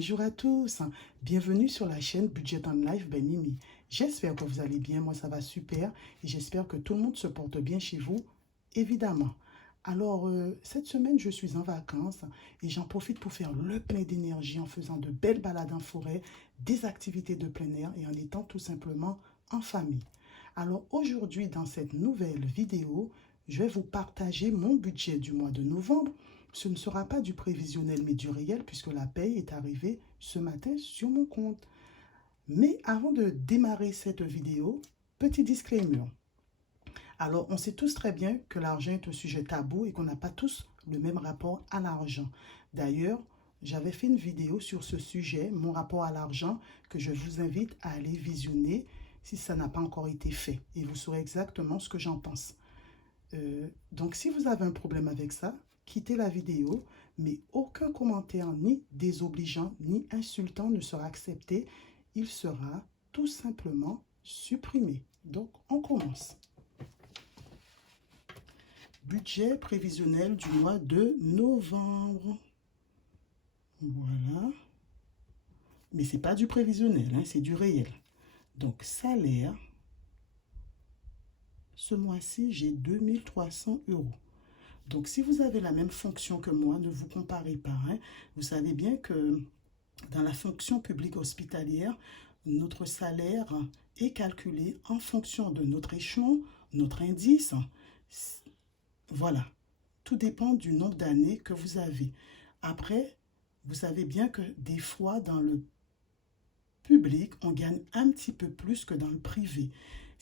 Bonjour à tous, bienvenue sur la chaîne Budget and Life by Mimi. J'espère que vous allez bien, moi ça va super et j'espère que tout le monde se porte bien chez vous, évidemment. Alors, cette semaine, je suis en vacances et j'en profite pour faire le plein d'énergie en faisant de belles balades en forêt, des activités de plein air et en étant tout simplement en famille. Alors aujourd'hui, dans cette nouvelle vidéo, je vais vous partager mon budget du mois de novembre. Ce ne sera pas du prévisionnel mais du réel puisque la paye est arrivée ce matin sur mon compte. Mais avant de démarrer cette vidéo, petit disclaimer. Alors, on sait tous très bien que l'argent est un sujet tabou et qu'on n'a pas tous le même rapport à l'argent. D'ailleurs, j'avais fait une vidéo sur ce sujet, mon rapport à l'argent, que je vous invite à aller visionner si ça n'a pas encore été fait. Et vous saurez exactement ce que j'en pense. Donc, si vous avez un problème avec ça, quittez la vidéo, mais aucun commentaire ni désobligeant ni insultant ne sera accepté. Il sera tout simplement supprimé. Donc, on commence. Budget prévisionnel du mois de novembre. Voilà. Mais ce n'est pas du prévisionnel, hein, c'est du réel. Donc, salaire. Ce mois-ci, j'ai 2300 €. Donc, si vous avez la même fonction que moi, ne vous comparez pas. Hein. Vous savez bien que dans la fonction publique hospitalière, notre salaire est calculé en fonction de notre échelon, notre indice. Voilà. Tout dépend du nombre d'années que vous avez. Après, vous savez bien que des fois, dans le public, on gagne un petit peu plus que dans le privé.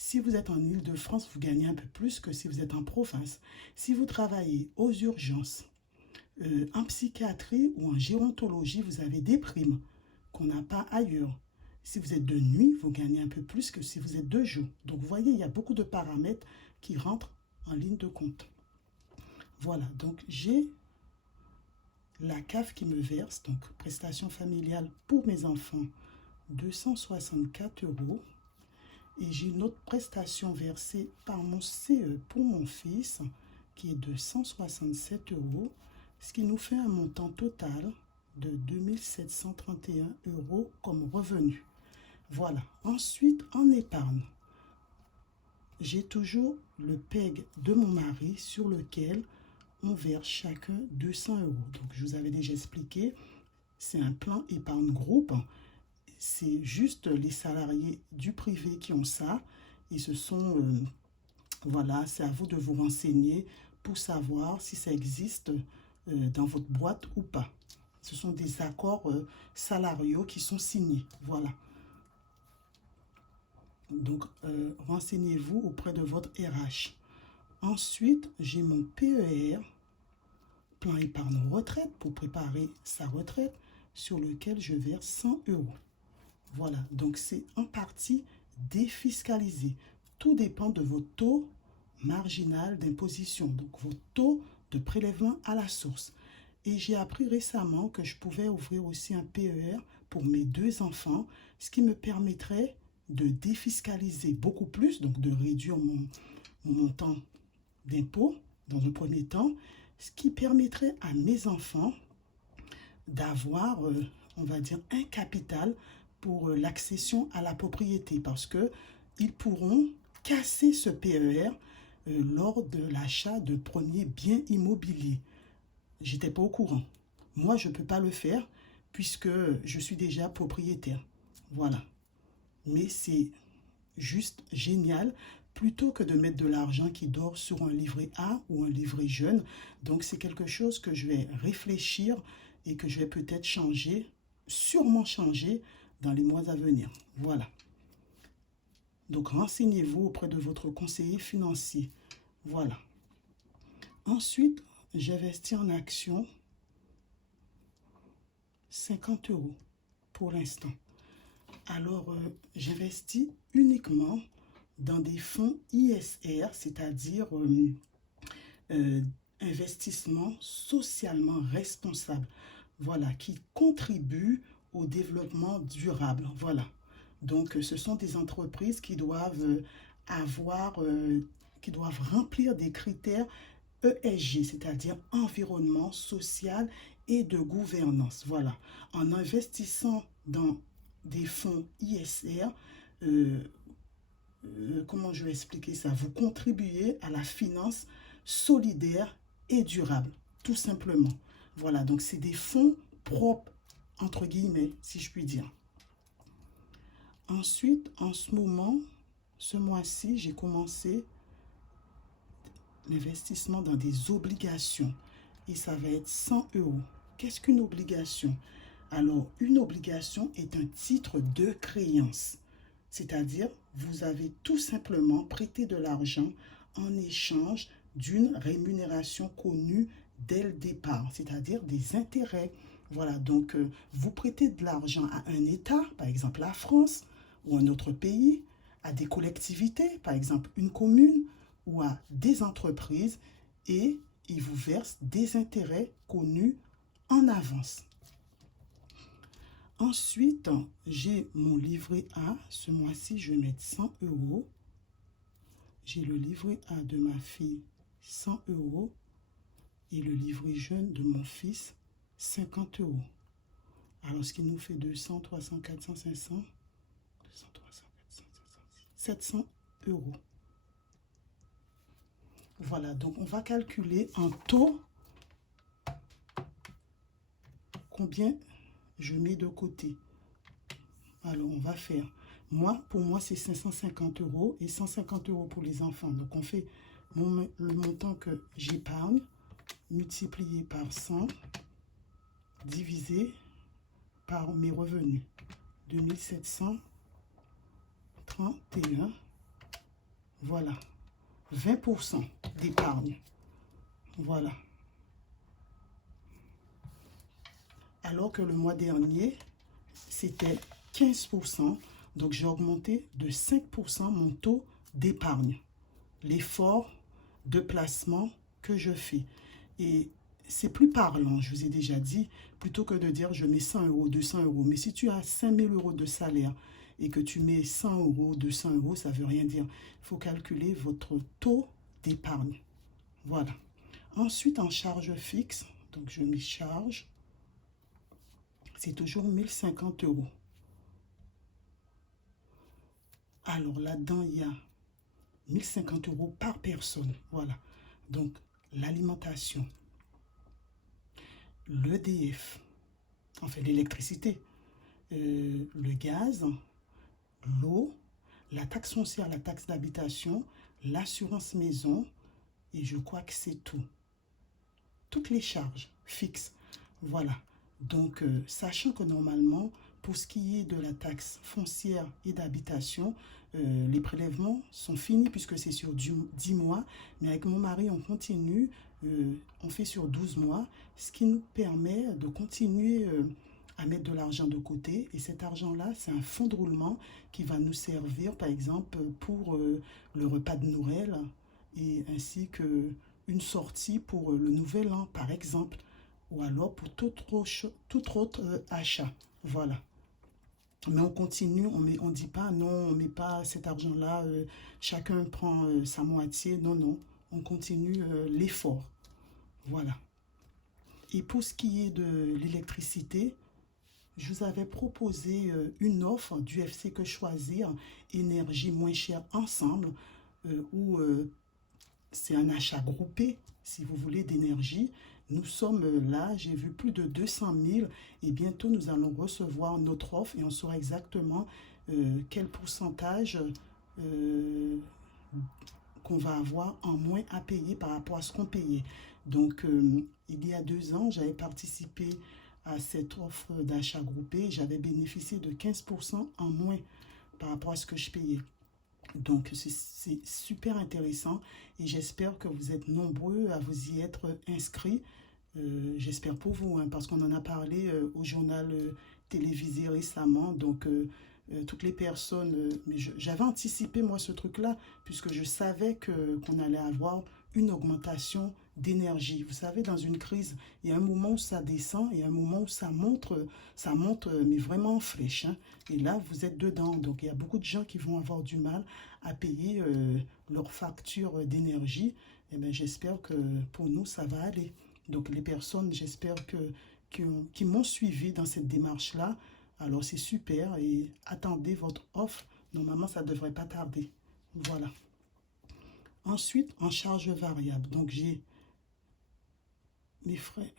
Si vous êtes en Île-de-France, vous gagnez un peu plus que si vous êtes en province. Si vous travaillez aux urgences, en psychiatrie ou en gérontologie, vous avez des primes qu'on n'a pas ailleurs. Si vous êtes de nuit, vous gagnez un peu plus que si vous êtes de jour. Donc, vous voyez, il y a beaucoup de paramètres qui rentrent en ligne de compte. Voilà, donc j'ai la CAF qui me verse, donc prestation familiale pour mes enfants, 264 €. Et j'ai une autre prestation versée par mon CE pour mon fils qui est de 167 €, ce qui nous fait un montant total de 2731 € comme revenu. Voilà. Ensuite, en épargne, j'ai toujours le PEG de mon mari sur lequel on verse chacun 200 €. Donc, je vous avais déjà expliqué, c'est un plan épargne groupe. C'est juste les salariés du privé qui ont ça. Et ce sont, voilà, c'est à vous de vous renseigner pour savoir si ça existe dans votre boîte ou pas. Ce sont des accords salariaux qui sont signés. Voilà. Donc, renseignez-vous auprès de votre RH. Ensuite, j'ai mon PER, plan épargne retraite, pour préparer sa retraite, sur lequel je verse 100 €. Voilà, donc c'est en partie défiscalisé. Tout dépend de votre taux marginal d'imposition, donc votre taux de prélèvement à la source. Et j'ai appris récemment que je pouvais ouvrir aussi un PER pour mes 2 enfants, ce qui me permettrait de défiscaliser beaucoup plus, donc de réduire mon montant d'impôt dans un premier temps, ce qui permettrait à mes enfants d'avoir, on va dire, un capital pour l'accession à la propriété parce qu'ils pourront casser ce PER lors de l'achat de premiers biens immobiliers. J'étais pas au courant. Moi, je ne peux pas le faire puisque je suis déjà propriétaire. Voilà. Mais c'est juste génial plutôt que de mettre de l'argent qui dort sur un livret A ou un livret jeune. Donc, c'est quelque chose que je vais réfléchir et que je vais peut-être changer, sûrement changer dans les mois à venir. Voilà. Donc, renseignez-vous auprès de votre conseiller financier. Voilà. Ensuite, j'investis en actions 50 € pour l'instant. Alors, j'investis uniquement dans des fonds ISR, c'est-à-dire investissement socialement responsable. Voilà, qui contribuent au développement durable. Voilà. Donc, ce sont des entreprises qui doivent qui doivent remplir des critères ESG, c'est-à-dire environnement, social et de gouvernance. Voilà. En investissant dans des fonds ISR, comment je vais expliquer ça? Vous contribuez à la finance solidaire et durable, tout simplement. Voilà, donc c'est des fonds propres, entre guillemets, si je puis dire. Ensuite, en ce moment, ce mois-ci, j'ai commencé l'investissement dans des obligations. Et ça va être 100 euros. Qu'est-ce qu'une obligation? Alors, une obligation est un titre de créance. C'est-à-dire, vous avez tout simplement prêté de l'argent en échange d'une rémunération connue dès le départ, c'est-à-dire des intérêts. Voilà, donc vous prêtez de l'argent à un État, par exemple la France, ou un autre pays, à des collectivités, par exemple une commune, ou à des entreprises, et ils vous versent des intérêts connus en avance. Ensuite, j'ai mon livret A. Ce mois-ci, je vais mettre 100 euros. J'ai le livret A de ma fille, 100 euros. Et le livret jeune de mon fils, 50 euros. Alors, ce qui nous fait 200, 300, 400, 500, 200, 300, 400, 500, 700 euros. Voilà, donc on va calculer en taux combien je mets de côté. Alors, on va faire, pour moi, c'est 550 euros et 150 euros pour les enfants. Donc, on fait le montant que j'épargne multiplié par 100 divisé par mes revenus. 2731. Voilà. 20% d'épargne. Voilà. Alors que le mois dernier, c'était 15%. Donc, j'ai augmenté de 5% mon taux d'épargne. L'effort de placement que je fais. Et c'est plus parlant, je vous ai déjà dit, plutôt que de dire je mets 100 euros, 200 euros. Mais si tu as 5000 euros de salaire et que tu mets 100 euros, 200 euros, ça ne veut rien dire. Il faut calculer votre taux d'épargne. Voilà. Ensuite, en charge fixe, donc je mets charge, c'est toujours 1050 euros. Alors là-dedans, il y a 1050 euros par personne. Voilà. Donc, l'alimentation, l'EDF, enfin l'électricité, le gaz, l'eau, la taxe foncière, la taxe d'habitation, l'assurance maison, et je crois que c'est tout. Toutes les charges fixes. Voilà. Donc, sachant que normalement, pour ce qui est de la taxe foncière et d'habitation, les prélèvements sont finis puisque c'est sur 10 mois. Mais avec mon mari, on continue, on fait sur 12 mois, ce qui nous permet de continuer à mettre de l'argent de côté. Et cet argent-là, c'est un fonds de roulement qui va nous servir, par exemple, pour le repas de Noël et ainsi que une sortie pour le nouvel an, par exemple, ou alors pour tout autre achat. Voilà. Mais on continue, on dit pas non, on met pas cet argent-là, chacun prend sa moitié. Non, non, on continue l'effort. Voilà. Et pour ce qui est de l'électricité, je vous avais proposé une offre du FC Que Choisir, énergie moins chère ensemble, où c'est un achat groupé, si vous voulez, d'énergie. Nous sommes là, j'ai vu plus de 200 000 et bientôt nous allons recevoir notre offre et on saura exactement quel pourcentage qu'on va avoir en moins à payer par rapport à ce qu'on payait. Donc, il y a 2 ans, j'avais participé à cette offre d'achat groupé. J'avais bénéficié de 15% en moins par rapport à ce que je payais. Donc, c'est super intéressant et j'espère que vous êtes nombreux à vous y être inscrits. J'espère pour vous, hein, parce qu'on en a parlé au journal télévisé récemment. Donc, toutes les personnes, mais j'avais anticipé moi ce truc-là, puisque je savais qu'on allait avoir une augmentation d'énergie. Vous savez, dans une crise, il y a un moment où ça descend, il y a un moment où ça monte, mais vraiment en flèche. Hein. Et là, vous êtes dedans. Donc, il y a beaucoup de gens qui vont avoir du mal à payer leur facture d'énergie. Et bien, j'espère que pour nous, ça va aller. Donc, les personnes, j'espère qui m'ont suivi dans cette démarche-là. Alors, c'est super et attendez votre offre. Normalement, ça ne devrait pas tarder. Voilà. Ensuite, en charge variable. Donc, j'ai mes frais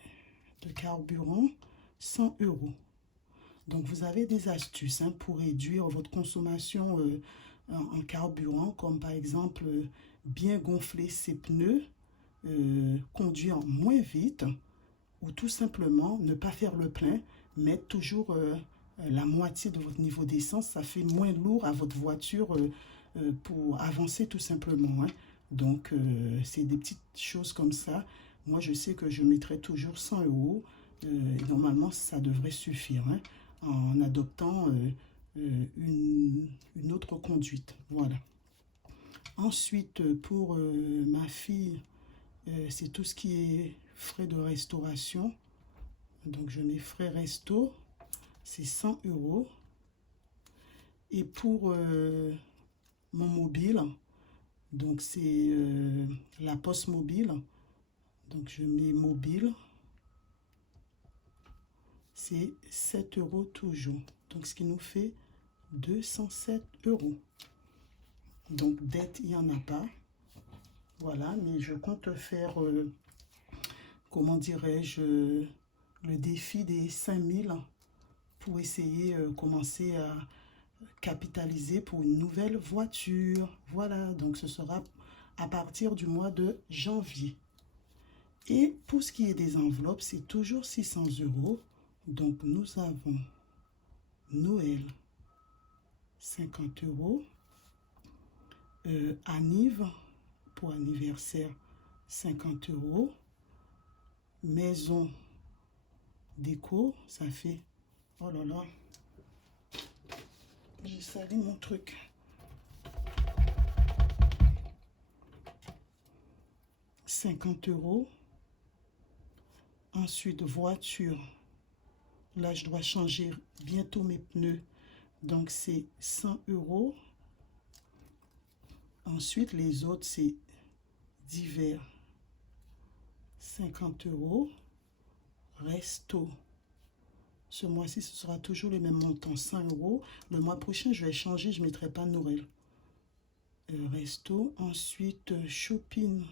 de carburant, 100 euros. Donc, vous avez des astuces hein, pour réduire votre consommation en carburant, comme par exemple, bien gonfler ses pneus, conduire moins vite, ou tout simplement ne pas faire le plein, mettre toujours la moitié de votre niveau d'essence. Ça fait moins lourd à votre voiture pour avancer tout simplement. Hein. Donc, c'est des petites choses comme ça. Moi, je sais que je mettrai toujours 100 euros. Et normalement, ça devrait suffire hein, en adoptant une autre conduite. Voilà. Ensuite, pour ma fille, c'est tout ce qui est frais de restauration. Donc, je mets frais resto, c'est 100 euros. Et pour mon mobile, donc c'est la poste mobile. Donc, je mets mobile, c'est 7 euros toujours. Donc, ce qui nous fait 207 euros. Donc, dette, il n'y en a pas. Voilà, mais je compte faire, comment dirais-je, le défi des 5000 pour essayer de commencer à capitaliser pour une nouvelle voiture. Voilà, donc ce sera à partir du mois de janvier. Et pour ce qui est des enveloppes, c'est toujours 600 euros. Donc, nous avons Noël, 50 euros. Anniv, pour anniversaire, 50 euros. Maison déco, ça fait... Oh là là, j'ai sali mon truc. « 50 euros. Ensuite, voiture. Là, je dois changer bientôt mes pneus. Donc, c'est 100 euros. Ensuite, les autres, c'est divers. 50 euros. Resto. Ce mois-ci, ce sera toujours les mêmes montants, 100 euros. Le mois prochain, je vais changer, je ne mettrai pas Noël. Resto. Ensuite, shopping.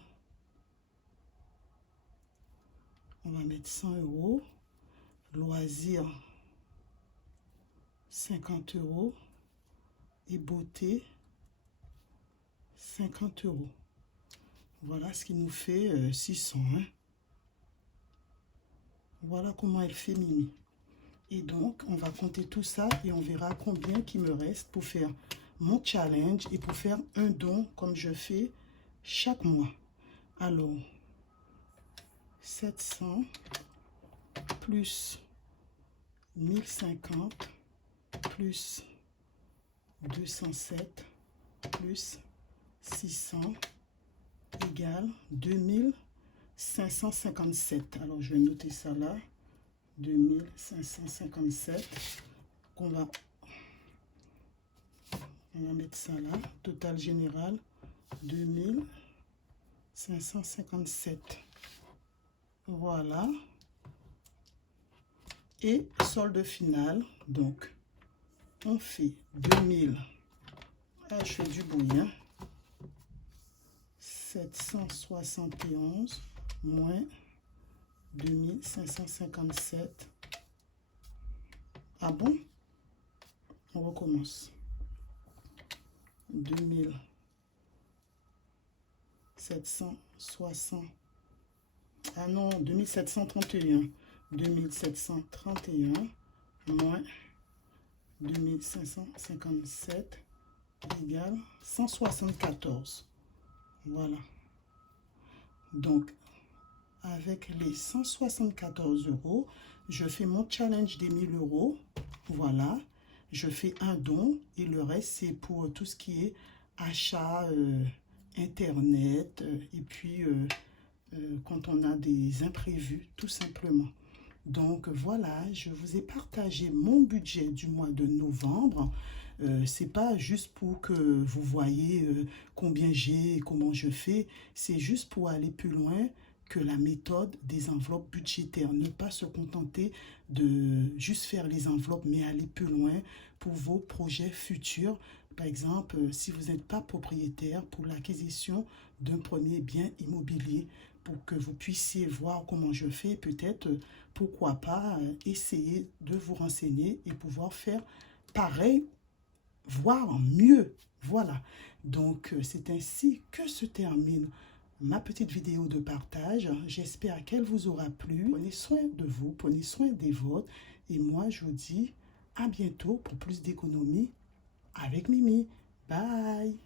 On va mettre 100 euros. Loisirs, 50 euros. Et beauté, 50 euros. Voilà ce qui nous fait 600. Hein. Voilà comment elle fait Mimi. Et donc, on va compter tout ça et on verra combien qu'il me reste pour faire mon challenge et pour faire un don comme je fais chaque mois. Alors, 700 plus 1050 plus 207 plus 600 égale 2557. Alors, je vais noter ça là. 2557. On va mettre ça là. Total général, 2557. Voilà. Et solde final. Donc, on fait 2000. Ah, je fais du bruit, hein. 771 moins 2557. Ah bon? On recommence. 2760. Ah non, 2731. 2731 moins 2557 égale 174. Voilà. Donc, avec les 174 euros, je fais mon challenge des 1000 euros. Voilà. Je fais un don et le reste, c'est pour tout ce qui est achat Internet et puis quand on a des imprévus, tout simplement. Donc voilà, je vous ai partagé mon budget du mois de novembre. C'est pas juste pour que vous voyez combien j'ai et comment je fais. C'est juste pour aller plus loin que la méthode des enveloppes budgétaires. Ne pas se contenter de juste faire les enveloppes, mais aller plus loin pour vos projets futurs. Par exemple, si vous n'êtes pas propriétaire, pour l'acquisition d'un premier bien immobilier, pour que vous puissiez voir comment je fais, peut-être, pourquoi pas, essayer de vous renseigner et pouvoir faire pareil, voire mieux. Voilà. Donc, c'est ainsi que se termine ma petite vidéo de partage. J'espère qu'elle vous aura plu. Prenez soin de vous, prenez soin des vôtres. Et moi, je vous dis à bientôt pour plus d'économie avec Mimi. Bye!